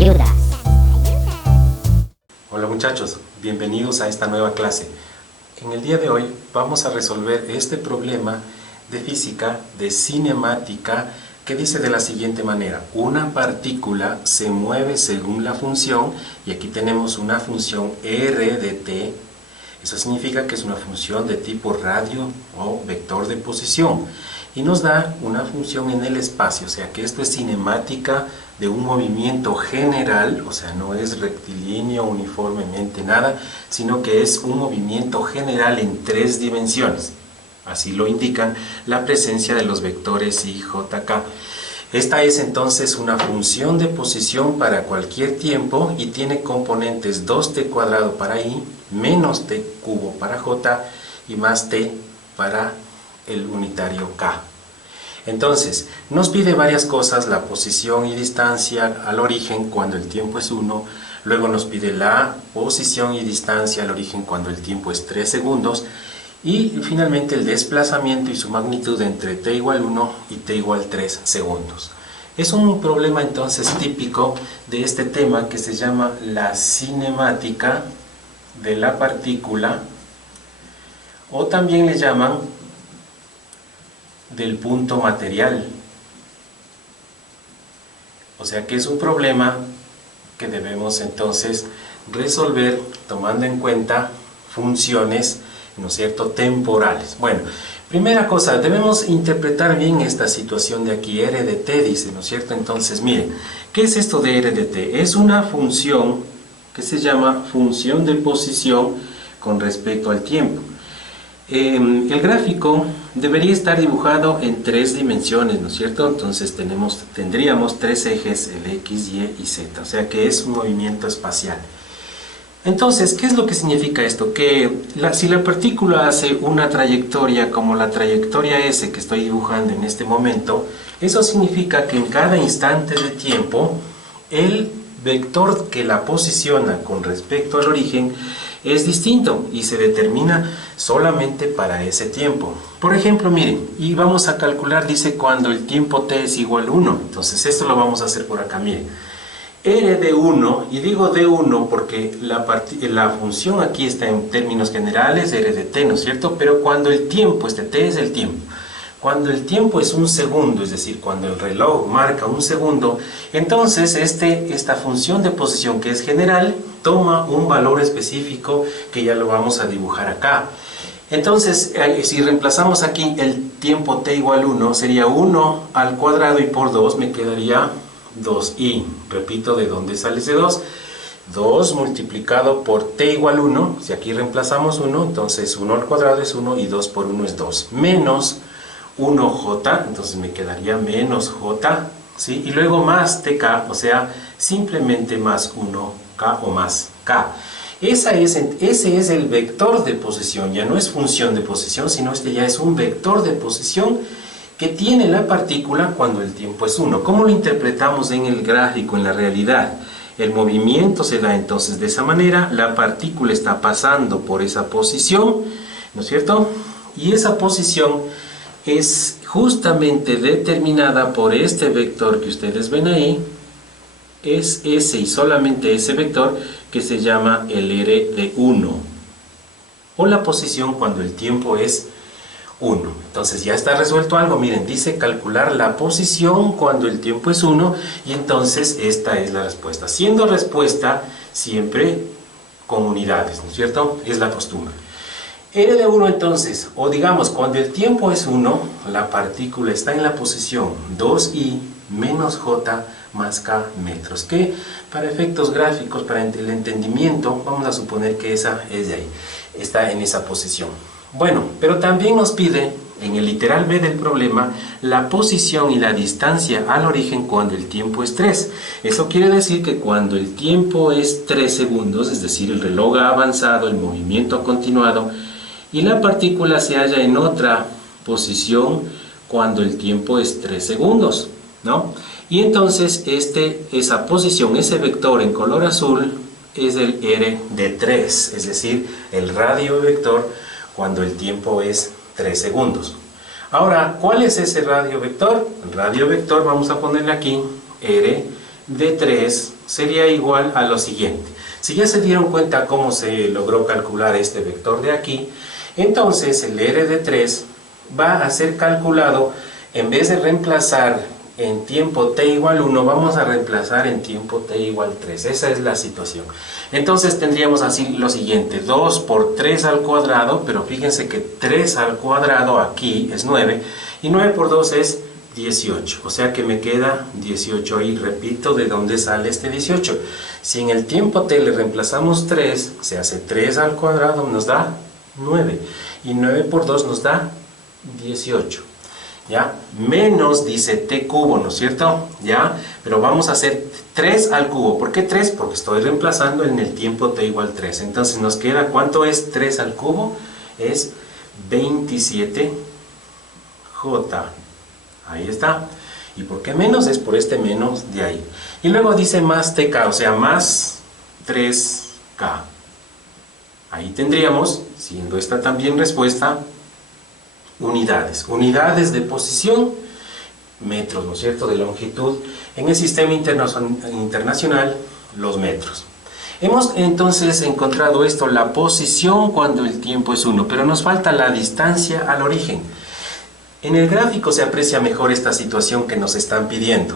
ayudas. Hola muchachos, bienvenidos a esta nueva clase. En el día de hoy vamos a resolver este problema de física, de cinemática, que dice de la siguiente manera: una partícula se mueve según la función, y aquí tenemos una función r de t. Eso significa que es una función de tipo radio o vector de posición, y nos da una función en el espacio, o sea que esto es cinemática de un movimiento general, o sea no es rectilíneo uniformemente nada, sino que es un movimiento general en 3 dimensiones. Así lo indican la presencia de los vectores I, J, K. Esta es entonces una función de posición para cualquier tiempo y tiene componentes 2t² para I, menos t cubo para J y más t para el unitario K. Entonces, nos pide varias cosas: la posición y distancia al origen cuando el tiempo es 1, luego nos pide la posición y distancia al origen cuando el tiempo es 3 segundos, y finalmente el desplazamiento y su magnitud entre t igual 1 y t igual 3 segundos. Es un problema entonces típico de este tema que se llama la cinemática de la partícula, o también le llaman del punto material. O sea que es un problema que debemos entonces resolver tomando en cuenta funciones, ¿no es cierto?, temporales. Bueno, primera cosa, debemos interpretar bien esta situación de aquí. R de t dice, ¿no es cierto? Entonces, miren, ¿qué es esto de R de t? Es una función que se llama función de posición con respecto al tiempo. El gráfico debería estar dibujado en 3 dimensiones, ¿no es cierto? Entonces tendríamos 3 ejes, el X, Y y Z, o sea que es un movimiento espacial. Entonces, ¿qué es lo que significa esto? Que si la partícula hace una trayectoria como la trayectoria S que estoy dibujando en este momento, eso significa que en cada instante de tiempo, el vector que la posiciona con respecto al origen es distinto y se determina solamente para ese tiempo. Por ejemplo, miren, y vamos a calcular, dice cuando el tiempo t es igual a 1. Entonces esto lo vamos a hacer por acá, miren. R de 1, y digo de 1 porque la función aquí está en términos generales, R de t, ¿no es cierto? Pero cuando el tiempo, este t es el tiempo, cuando el tiempo es 1 segundo, es decir, cuando el reloj marca 1 segundo, entonces esta función de posición, que es general, toma un valor específico que ya lo vamos a dibujar acá. Entonces, si reemplazamos aquí el tiempo t igual 1, sería 1 al cuadrado y por 2 me quedaría 2i. Repito, ¿de dónde sale ese 2? 2 multiplicado por t igual 1, si aquí reemplazamos 1, entonces 1 al cuadrado es 1 y 2 por 1 es 2, menos 1j, entonces me quedaría menos j, ¿sí? Y luego más tk, o sea, simplemente más 1k o más k. Ese es el vector de posición, ya no es función de posición, sino este ya es un vector de posición que tiene la partícula cuando el tiempo es 1. ¿Cómo lo interpretamos en el gráfico, en la realidad? El movimiento se da entonces de esa manera, la partícula está pasando por esa posición, ¿no es cierto? Y esa posición es justamente determinada por este vector que ustedes ven ahí, es ese y solamente ese vector que se llama el R de 1, o la posición cuando el tiempo es 1. Entonces ya está resuelto algo. Miren, dice calcular la posición cuando el tiempo es 1, y entonces esta es la respuesta, siendo respuesta siempre con unidades, ¿no es cierto? Es la costumbre. R de 1 entonces, o digamos cuando el tiempo es 1, la partícula está en la posición 2i menos j más k metros, que para efectos gráficos, para el entendimiento, vamos a suponer que esa es de ahí, está en esa posición. Bueno, pero también nos pide en el literal B del problema la posición y la distancia al origen cuando el tiempo es 3. Eso quiere decir que cuando el tiempo es 3 segundos, es decir, el reloj ha avanzado, el movimiento ha continuado, y la partícula se halla en otra posición cuando el tiempo es 3 segundos, ¿no? Y entonces esa posición, ese vector en color azul, es el R de 3, es decir, el radio vector cuando el tiempo es 3 segundos. Ahora, ¿cuál es ese radio vector? El radio vector, vamos a ponerle aquí, R de 3 sería igual a lo siguiente. Si ya se dieron cuenta cómo se logró calcular este vector de aquí, entonces el r de 3 va a ser calculado, en vez de reemplazar en tiempo t igual 1, vamos a reemplazar en tiempo t igual 3. Esa es la situación. Entonces tendríamos así lo siguiente: 2 por 3 al cuadrado, pero fíjense que 3 al cuadrado aquí es 9, y 9 por 2 es 18, o sea que me queda 18 ahí. Repito, ¿de dónde sale este 18? Si en el tiempo t le reemplazamos 3, se hace 3 al cuadrado, nos da 9, y 9 por 2 nos da 18, ¿ya? Menos, dice t cubo, ¿no es cierto? ¿Ya? Pero vamos a hacer 3 al cubo. ¿Por qué 3? Porque estoy reemplazando en el tiempo t igual 3. Entonces nos queda, ¿cuánto es 3 al cubo? Es 27j. Ahí está. ¿Y por qué menos? Es por este menos de ahí. Y luego dice más tk, o sea, más 3k. Ahí tendríamos, siendo esta también respuesta, unidades. Unidades de posición, metros, ¿no es cierto?, de longitud. En el sistema internacional, los metros. Hemos entonces encontrado esto, la posición cuando el tiempo es 1, pero nos falta la distancia al origen. En el gráfico se aprecia mejor esta situación que nos están pidiendo.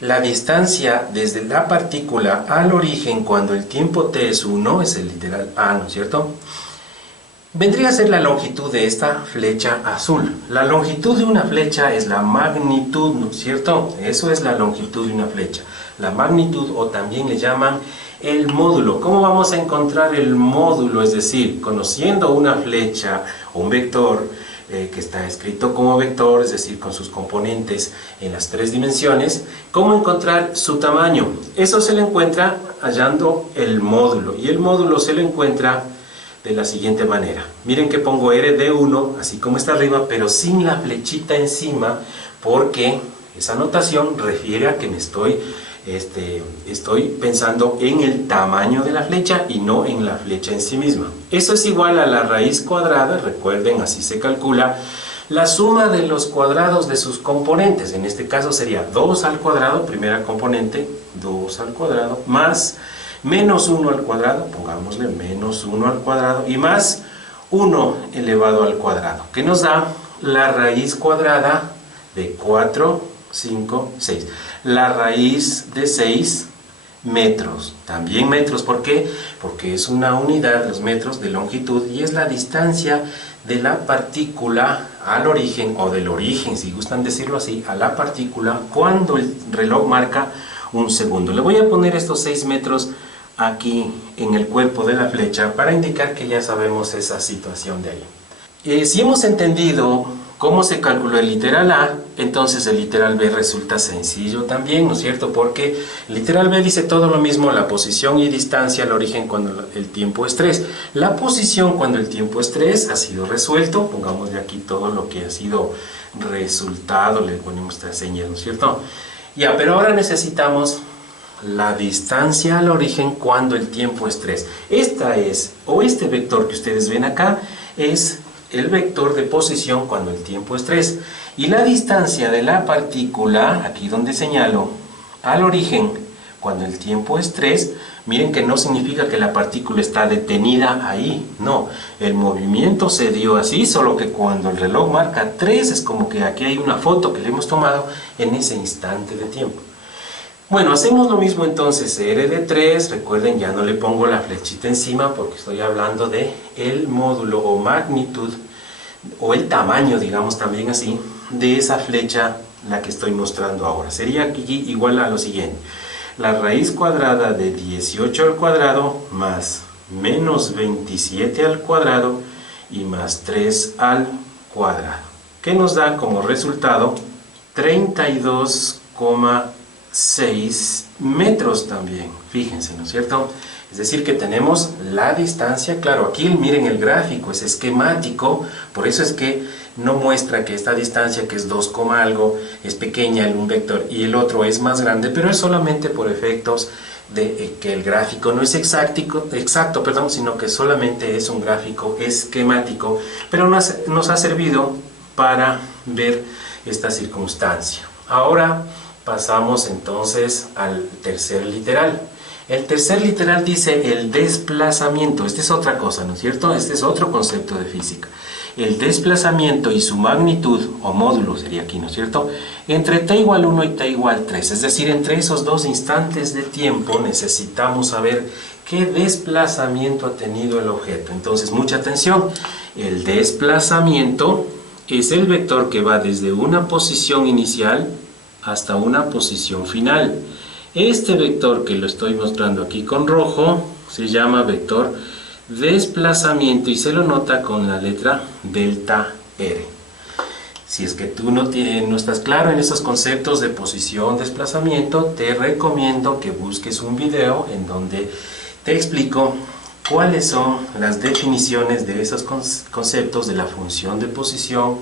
La distancia desde la partícula al origen cuando el tiempo t es 1, es el literal a, ¿no es cierto?, vendría a ser la longitud de esta flecha azul. La longitud de una flecha es la magnitud, ¿no es cierto? Eso es la longitud de una flecha. La magnitud, o también le llaman el módulo. ¿Cómo vamos a encontrar el módulo? Es decir, conociendo una flecha o un vector que está escrito como vector, es decir, con sus componentes en las 3 dimensiones, ¿cómo encontrar su tamaño? Eso se le encuentra hallando el módulo, y el módulo se le encuentra de la siguiente manera. Miren que pongo r de 1, así como está arriba, pero sin la flechita encima, porque esa notación refiere a que me estoy pensando en el tamaño de la flecha y no en la flecha en sí misma. Eso es igual a la raíz cuadrada, recuerden, así se calcula la suma de los cuadrados de sus componentes. En este caso sería 2 al cuadrado, primera componente, 2 al cuadrado, más menos 1 al cuadrado, pongámosle menos 1 al cuadrado, y más 1 elevado al cuadrado, que nos da la raíz cuadrada de 4, 5, 6. La raíz de 6 metros, también metros. ¿Por qué? Porque es una unidad, los metros, de longitud, y es la distancia de la partícula al origen, o del origen, si gustan decirlo así, a la partícula, cuando el reloj marca un segundo. Le voy a poner estos 6 metros aquí en el cuerpo de la flecha para indicar que ya sabemos esa situación de ahí. Si hemos entendido cómo se calculó el literal A, entonces el literal B resulta sencillo también, ¿no es cierto? Porque el literal B dice todo lo mismo, la posición y distancia al origen cuando el tiempo es 3. La posición cuando el tiempo es 3 ha sido resuelto, pongámosle aquí todo lo que ha sido resultado, le ponemos esta señal, ¿no es cierto? Ya, pero ahora necesitamos la distancia al origen cuando el tiempo es 3. Esta es, o este vector que ustedes ven acá, es el vector de posición cuando el tiempo es 3. Y la distancia de la partícula, aquí donde señalo, al origen cuando el tiempo es 3, miren que no significa que la partícula está detenida ahí, no. El movimiento se dio así, solo que cuando el reloj marca 3, es como que aquí hay una foto que le hemos tomado en ese instante de tiempo. Bueno, hacemos lo mismo entonces, r de 3, recuerden, ya no le pongo la flechita encima porque estoy hablando de el módulo o magnitud, o el tamaño, digamos también así, de esa flecha, la que estoy mostrando ahora. Sería aquí igual a lo siguiente: la raíz cuadrada de 18 al cuadrado más menos 27 al cuadrado y más 3 al cuadrado, que nos da como resultado 32,6 metros también, fíjense, ¿no es cierto? Es decir que tenemos la distancia, claro, aquí miren el gráfico, es esquemático, por eso es que no muestra que esta distancia, que es 2, algo, es pequeña en un vector y el otro es más grande, pero es solamente por efectos de que el gráfico no es exacto, sino que solamente es un gráfico esquemático, pero nos ha servido para ver esta circunstancia. Ahora pasamos entonces al tercer literal. El tercer literal dice el desplazamiento. Esta es otra cosa, ¿no es cierto? Este es otro concepto de física. El desplazamiento y su magnitud, o módulo sería aquí, ¿no es cierto? Entre t igual 1 y t igual 3. Es decir, entre esos dos instantes de tiempo necesitamos saber qué desplazamiento ha tenido el objeto. Entonces, mucha atención. El desplazamiento es el vector que va desde una posición inicial hasta una posición final. Este vector que lo estoy mostrando aquí con rojo se llama vector desplazamiento y se lo nota con la letra delta R. Si es que tú no estás claro en estos conceptos de posición, desplazamiento, te recomiendo que busques un video en donde te explico cuáles son las definiciones de esos conceptos de la función de posición,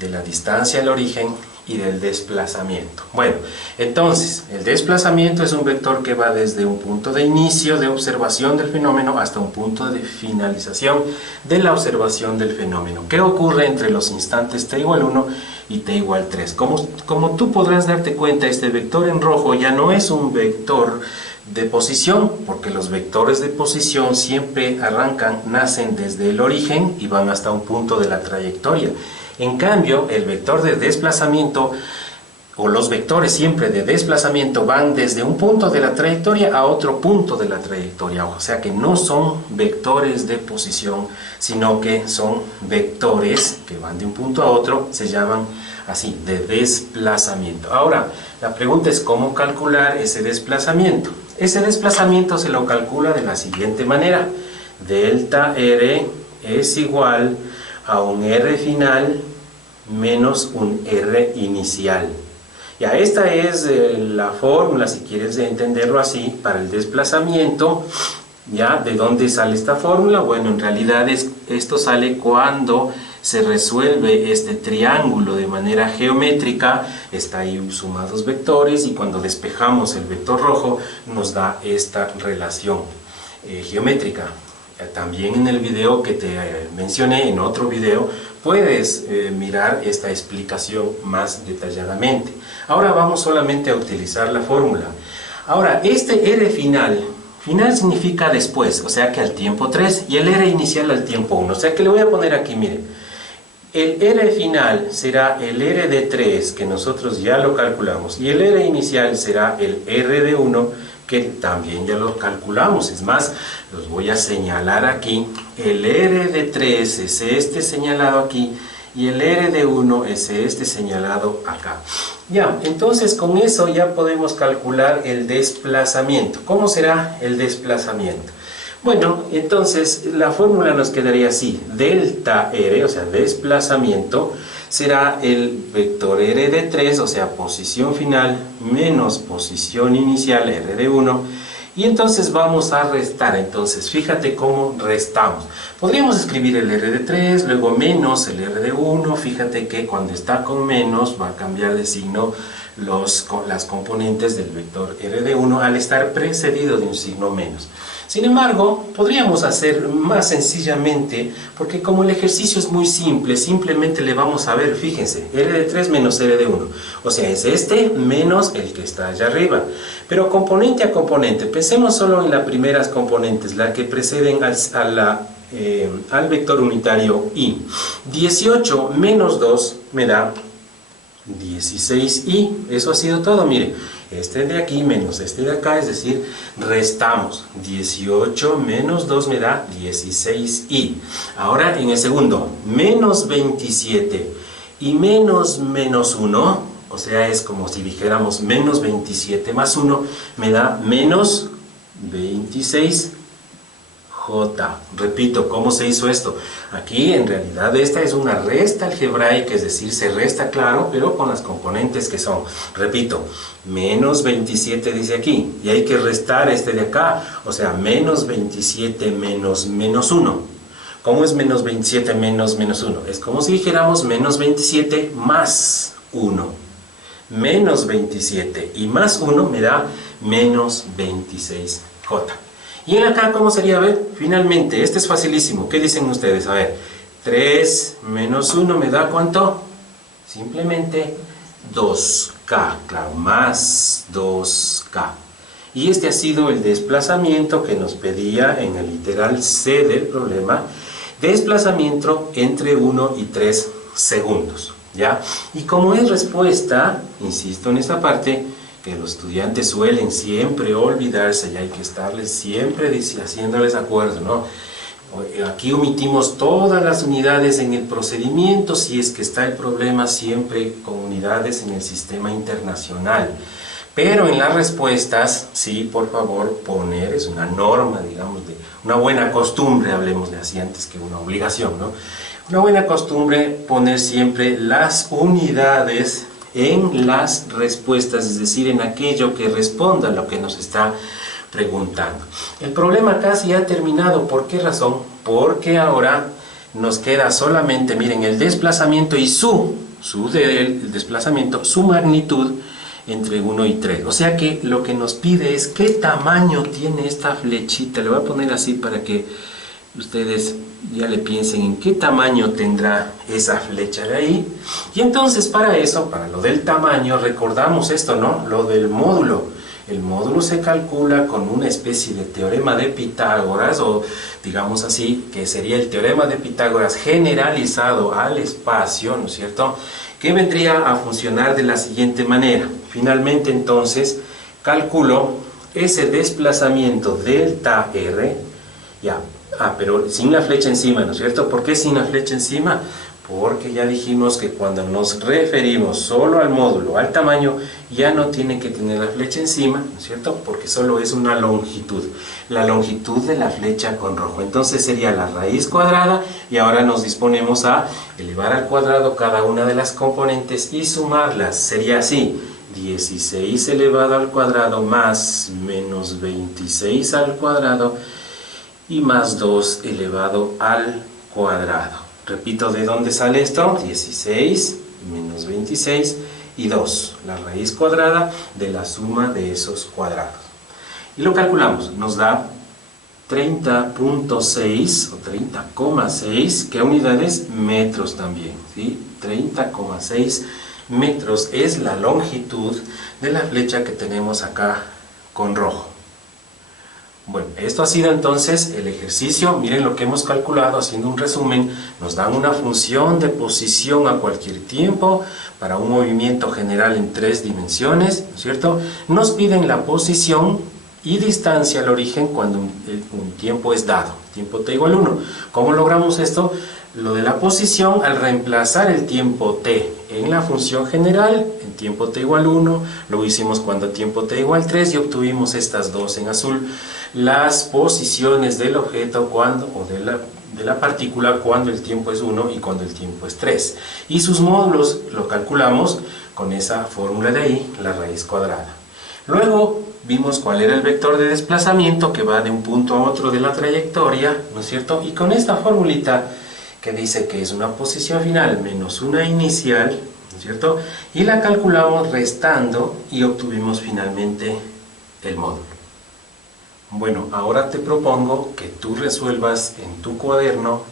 de la distancia al origen y del desplazamiento. Bueno, entonces, el desplazamiento es un vector que va desde un punto de inicio de observación del fenómeno hasta un punto de finalización de la observación del fenómeno. ¿Qué ocurre entre los instantes t igual 1 y t igual 3? Como tú podrás darte cuenta, este vector en rojo ya no es un vector de posición, porque los vectores de posición siempre nacen desde el origen y van hasta un punto de la trayectoria. En cambio, el vector de desplazamiento, o los vectores siempre de desplazamiento, van desde un punto de la trayectoria a otro punto de la trayectoria. O sea que no son vectores de posición, sino que son vectores que van de un punto a otro, se llaman así, de desplazamiento. Ahora, la pregunta es cómo calcular ese desplazamiento. Ese desplazamiento se lo calcula de la siguiente manera. Delta R es igual a un R final menos un R inicial. Ya, esta es la fórmula, si quieres entenderlo así, para el desplazamiento. ¿Ya? ¿De dónde sale esta fórmula? Bueno, en realidad esto sale cuando se resuelve este triángulo de manera geométrica. Está ahí sumados vectores y cuando despejamos el vector rojo nos da esta relación geométrica. También en el video que te mencioné, en otro video, puedes mirar esta explicación más detalladamente. Ahora vamos solamente a utilizar la fórmula. Ahora, este R final significa después, o sea que al tiempo 3, y el R inicial al tiempo 1. O sea que le voy a poner aquí, miren, el R final será el R de 3, que nosotros ya lo calculamos, y el R inicial será el R de 1, que también ya lo calculamos. Es más, los voy a señalar aquí. El R de 3 es este señalado aquí y el R de 1 es este señalado acá. Ya, entonces con eso ya podemos calcular el desplazamiento. ¿Cómo será el desplazamiento? Bueno, entonces la fórmula nos quedaría así. Delta R, o sea, desplazamiento, será el vector R de 3, o sea, posición final menos posición inicial R de 1. Y entonces vamos a restar. Entonces, fíjate cómo restamos. Podríamos escribir el R de 3, luego menos el R de 1. Fíjate que cuando está con menos va a cambiar de signo las componentes del vector R de 1 al estar precedido de un signo menos. Sin embargo, podríamos hacer más sencillamente, porque como el ejercicio es muy simple, simplemente le vamos a ver, fíjense, R de 3 menos R de 1. O sea, es este menos el que está allá arriba. Pero componente a componente, pensemos solo en las primeras componentes, las que preceden al vector unitario I. 18 menos 2 me da 16i. Eso ha sido todo, mire. Este de aquí menos este de acá, es decir, restamos. 18 menos 2 me da 16i. Ahora en el segundo, menos 27 y menos 1, o sea, es como si dijéramos menos 27 más 1, me da menos 26. Repito, ¿cómo se hizo esto? Aquí en realidad esta es una resta algebraica, es decir, se resta, claro, pero con las componentes que son, repito, menos 27 dice aquí, y hay que restar este de acá, o sea, menos 27 menos 1. ¿Cómo es menos 27 menos 1? Es como si dijéramos menos 27 más 1. Menos 27 y más 1 me da menos 26J. Y en acá, ¿cómo sería? A ver, finalmente, este es facilísimo. ¿Qué dicen ustedes? A ver, 3 menos 1 me da ¿cuánto? Simplemente 2. K, claro, más 2K. Y este ha sido el desplazamiento que nos pedía en el literal C del problema, desplazamiento entre 1 y 3 segundos, ¿ya? Y como es respuesta, insisto en esta parte, que los estudiantes suelen siempre olvidarse, y hay que estarles siempre haciéndoles acuerdo, ¿no? Aquí omitimos todas las unidades en el procedimiento, si es que está el problema siempre con unidades en el sistema internacional. Pero en las respuestas, sí, por favor, poner, es una norma, digamos, de una buena costumbre, hablemos de así antes que una obligación, ¿no? Una buena costumbre, poner siempre las unidades en las respuestas, es decir, en aquello que responda a lo que nos está preguntando. El problema casi ha terminado. ¿Por qué razón? Porque ahora nos queda solamente, miren, el desplazamiento y el desplazamiento, su magnitud entre 1 y 3. O sea que lo que nos pide es qué tamaño tiene esta flechita. Le voy a poner así para que ustedes ya le piensen en qué tamaño tendrá esa flecha de ahí. Y entonces para eso, para lo del tamaño, recordamos esto, ¿no? Lo del módulo. El módulo se calcula con una especie de teorema de Pitágoras, o digamos así, que sería el teorema de Pitágoras generalizado al espacio, ¿no es cierto?, que vendría a funcionar de la siguiente manera. Finalmente, entonces, calculo ese desplazamiento delta R, ya, pero sin la flecha encima, ¿no es cierto? ¿Por qué sin la flecha encima? Porque ya dijimos que cuando nos referimos solo al módulo, al tamaño, ya no tiene que tener la flecha encima, ¿no es cierto? Porque solo es una longitud, la longitud de la flecha con rojo. Entonces sería la raíz cuadrada, y ahora nos disponemos a elevar al cuadrado cada una de las componentes y sumarlas. Sería así: 16 elevado al cuadrado más menos 26 al cuadrado y más 2 elevado al cuadrado. Repito, ¿de dónde sale esto? 16 menos 26 y 2, la raíz cuadrada de la suma de esos cuadrados. Y lo calculamos, nos da 30.6 o 30,6, ¿qué unidades? Metros también, ¿sí? 30,6 metros es la longitud de la flecha que tenemos acá con rojo. Bueno, esto ha sido entonces el ejercicio. Miren lo que hemos calculado, haciendo un resumen. Nos dan una función de posición a cualquier tiempo para un movimiento general en 3 dimensiones, ¿no es cierto? Nos piden la posición y distancia al origen cuando un tiempo es dado, tiempo t igual 1. ¿Cómo logramos esto? Lo de la posición, al reemplazar el tiempo t en la función general, en tiempo t igual 1, lo hicimos cuando tiempo t igual 3 y obtuvimos estas dos en azul, las posiciones del objeto de la partícula cuando el tiempo es 1 y cuando el tiempo es 3. Y sus módulos lo calculamos con esa fórmula de ahí, la raíz cuadrada. Luego vimos cuál era el vector de desplazamiento que va de un punto a otro de la trayectoria, ¿no es cierto? Y con esta formulita que dice que es una posición final menos una inicial, ¿no es cierto? Y la calculamos restando y obtuvimos finalmente el módulo. Bueno, ahora te propongo que tú resuelvas en tu cuaderno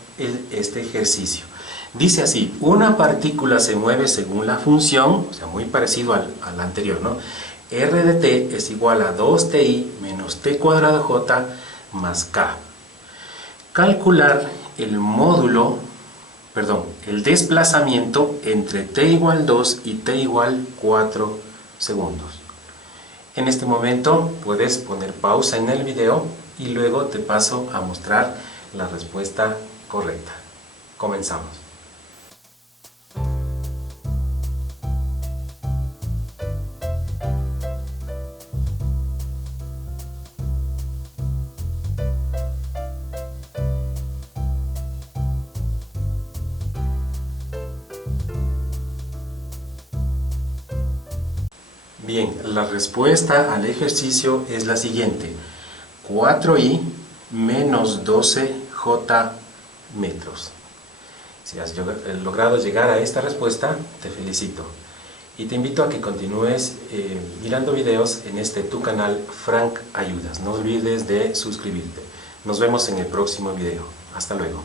este ejercicio. Dice así: una partícula se mueve según la función, o sea, muy parecido al anterior, ¿no? R de t es igual a 2ti menos t cuadrado j más k. Calcular el desplazamiento entre t igual 2 y t igual 4 segundos. En este momento puedes poner pausa en el video y luego te paso a mostrar la respuesta correcta. Comenzamos. Bien, la respuesta al ejercicio es la siguiente: 4i menos 12j metros. Si has logrado llegar a esta respuesta, te felicito. Y te invito a que continúes mirando videos en tu canal Frank Ayudas. No olvides de suscribirte. Nos vemos en el próximo video. Hasta luego.